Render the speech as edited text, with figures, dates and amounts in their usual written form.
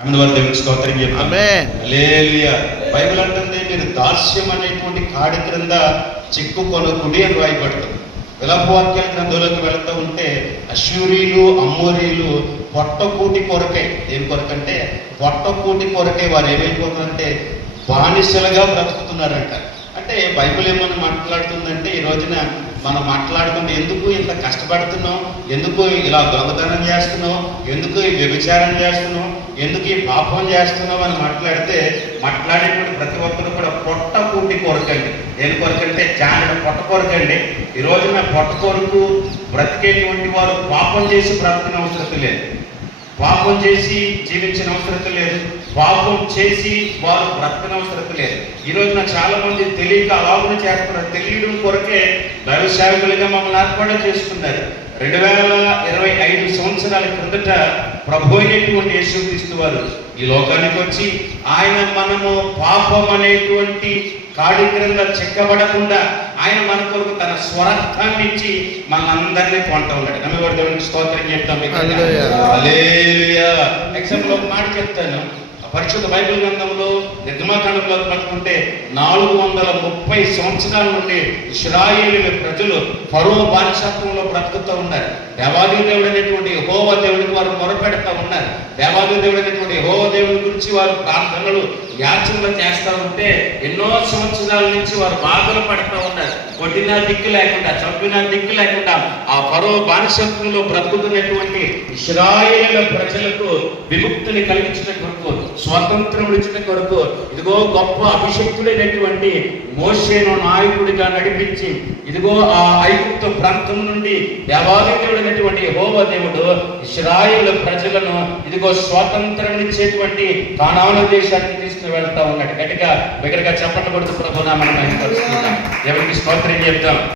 అందువల్ల దేవునికి స్తోత్రం చెప్తాం. హల్లెలూయా. బైబిల్ అంటుంది మీరు దాస్యం అనేటువంటి కాడి క్రింద చిక్కుకొనకుడి అని రాయబడుతుంది. విలాపవాక్యాల గ్రంథంలోకి వెళుతూ ఉంటే అష్షూరీలు అమ్మోరీలు పొట్టకూటి కొరకే, దేని కొరకంటే పొట్టకూటి కొరకే వారు ఏమైపోతున్నారంటే బానిసలుగా బ్రతుకుతున్నారంట. అంటే బైబిల్ ఏమని మాట్లాడుతుందంటే ఈ రోజున మనం మాట్లాడుకుంటే ఎందుకు ఇంత కష్టపడుతున్నాం, ఎందుకు ఇలా దొంగతనం చేస్తున్నాం, ఎందుకు ఈ వ్యభిచారం చేస్తున్నాం, ఎందుకు ఈ పాపం చేస్తున్నాం అని మాట్లాడేటువంటి ప్రతి ఒక్కరు కూడా పొట్ట కూటి కొరకండి. దేని కొరకంటే జానడు పొట్ట కొరకండి. ఈ రోజున పొట్ట కొరకు బ్రతికేటువంటి వారు పాపం చేసి బ్రతకని అవసరం లేదు, పాపం చేసి జీవించిన అవసరం లేదు, పాపం చేసి వారు బ్రతకని అవసరం లేదు. ఈ రోజున చాలా మంది తెలియక అలాగనే చేస్తున్నారు. తెలియడం కొరకే దైవ సేవకులుగా మమ్మల్ని ఏర్పాటు చేసుకున్నారు. 2025 సంవత్సరాల క్రిందట ప్రభు అయినటువంటి యేసుక్రీస్తు వారు ఈ లోకానికి వచ్చి ఆయన మనము పాపం అనేటువంటి కాడి క్రింద చెక్కబడకుండా ఆయన మన కొరకు తన స్వరక్తాన్ని ఇచ్చి మనందరినీ కొంటూ ఉన్నాడు. నమ్మబడి దేవునికి స్తోత్రం చెప్తాం. హల్లెలూయా. ఎగ్జాంపుల్ ఒక మాట చెప్తాను. పరిశుద్ధ బైబిల్ గ్రంథంలో నిర్గమాకాండంలో పట్టుకుంటే 430 సంవత్సరాల నుండి ఇశ్రాయేలీయుల ప్రజలు ఫరో బానిసత్వంలో బ్రతుకుతూ ఉన్నారు. దేవాది దేవుడు అనేటువంటి యెహోవా దేవుడికి వారు మొరపెడతా ఉన్నారు. దేవాది దేవుడు అనేటువంటి యెహోవా దేవుడి గురించి వారు ప్రార్థనలు యాచనలు చేస్తూ ఉంటే ఎన్నో సంవత్సరాల నుంచి వారు బాధలు పడుతూ ఉన్నారు. కొట్టిన దిక్కు లేకుండా, చంపిన దిక్కు లేకుండా ఆ ఫరో బానిసత్వంలో బ్రతుకుతున్నటువంటి ఇశ్రాయేలీయుల ప్రజలకు విముక్తిని కలిగించడం కొరకు, స్వాతంత్రం ఇచ్చడం కొరకు ఇదిగో గొప్ప అభిషక్తుడైనటువంటి మోషేను నాయకుడిగా నడిపించి ఇదిగో ఆ ఐగుప్తు ప్రాంతం నుండి దేవాది దేవుడైనటువంటి యెహోవా దేవుడు ఇశ్రాయేలు ప్రజలను ఇదిగో స్వాతంత్రం ఇచ్చేటువంటి కానాను దేశానికి తీసుకుని వెళ్తా ఉన్నాడు. గట్టిగా దగ్గరగా చెప్పండి కొడుతూ ప్రభు నామమున మహిమపరుస్తున్నాం. దేవునికి స్తోత్రం చెప్తాం.